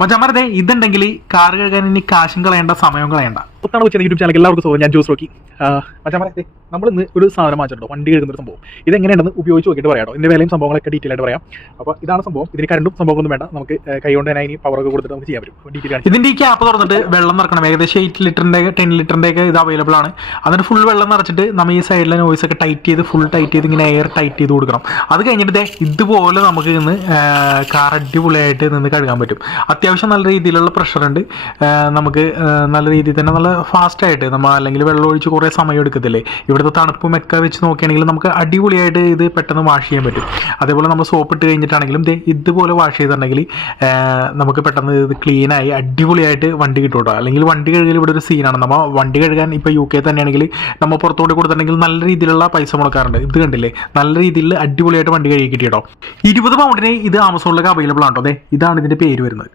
മച്ചാമാരതെ ഇതുണ്ടെങ്കിൽ car കഴുകാൻ ഇനി കാശും കളയേണ്ട സമയവും കളയണ്ട. പുത്താണ് വെച്ചാൽ യൂട്യൂബ് ചാനൽ എല്ലാവർക്കും സുഖം. ഞാൻ ജോസ് റോക്കി. മച്ചാമാരെ, നമ്മൾ ഇന്ന് ഒരു സാധനം വാങ്ങിച്ചിട്ടുണ്ടോ, വണ്ടി കഴുകുന്ന ഒരു സംഭവം. ഇതെങ്ങനെയാണെന്ന് ഉപയോഗിച്ച് നോക്കിയിട്ട് പറയാം. ഇതിന്റെ വിലയും സംഭവങ്ങളൊക്കെ ഡീറ്റെയിൽ ആയിട്ട് പറയാം. അപ്പോൾ ഇതാണ് സംഭവം. ഇതിന് കറണ്ടും സംഭവമൊന്നും വേണ്ട, നമുക്ക് കൈ കൊണ്ട് തന്നെ പവറൊക്കെ കൊടുത്തിട്ട് നമുക്ക് ചെയ്യാൻ പറ്റും. ഡീറ്റെയിൽ ഇതിന്റെ ഈ ക്യാപ്പ് തുറന്നിട്ട് വെള്ളം നിറക്കണം. ഏകദേശം 8 ലിറ്ററിന്റെ 10 ലിറ്ററിന്റെ ഒക്കെ ഇത് അവൈലബിൾ ആണ്. അതിന് ഫുൾ വെള്ളം നിറച്ചിട്ട് നമ്മൾ ഈ സൈഡിലെ നോയ്സ് ഒക്കെ ടൈറ്റ് ചെയ്ത് ഫുൾ ടൈറ്റ് ചെയ്ത് ഇങ്ങനെ എയർ ടൈറ്റ് ചെയ്ത് കൊടുക്കണം. അത് കഴിഞ്ഞിട്ട് ഇതുപോലെ നമുക്ക് ഇന്ന് കാർ അടിപൊളിയായിട്ട് നിന്ന് കഴുകാൻ പറ്റും. അത്യാവശ്യം നല്ല രീതിയിലുള്ള പ്രഷർ ഉണ്ട്. നമുക്ക് നല്ല രീതിയിൽ തന്നെ നല്ല ഫാസ്റ്റ് ആയിട്ട് നമ്മൾ അല്ലെങ്കിൽ വെള്ളം ഒഴിച്ച് കുറേ സമയം എടുക്കത്തില്ലേ, ഇവിടുത്തെ തണുപ്പും ഒക്കെ വെച്ച് നോക്കുകയാണെങ്കിൽ നമുക്ക് അടിപൊളിയായിട്ട് ഇത് പെട്ടെന്ന് വാഷ് ചെയ്യാൻ പറ്റും. അതേപോലെ നമ്മൾ സോപ്പ് ഇട്ട് കഴിഞ്ഞിട്ടാണെങ്കിലും ഇതുപോലെ വാഷ് ചെയ്തിട്ടുണ്ടെങ്കിൽ നമുക്ക് പെട്ടെന്ന് ഇത് ക്ലീനായി അടിപൊളിയായിട്ട് വണ്ടി കിട്ടും കേട്ടോ. അല്ലെങ്കിൽ വണ്ടി കഴുകൽ ഇവിടെ ഒരു സീനാണ്. നമ്മൾ വണ്ടി കഴുകാൻ ഇപ്പോൾ UK തന്നെയാണെങ്കിൽ നമ്മൾ പുറത്തോട്ട് കൊടുത്തിട്ടുണ്ടെങ്കിൽ നല്ല രീതിയിലുള്ള പൈസ മുടക്കാറുണ്ട്. ഇത് കണ്ടില്ലേ, നല്ല രീതിയിൽ അടിപൊളിയായിട്ട് വണ്ടി കഴുകി കിട്ടി കേട്ടോ. 20 പൗണ്ടിന് ഇത് ആമസോണിലൊക്കെ അവൈലബിൾ ആണ് കേട്ടോ. ഇതാണ് ഇതിൻ്റെ പേര് വരുന്നത്.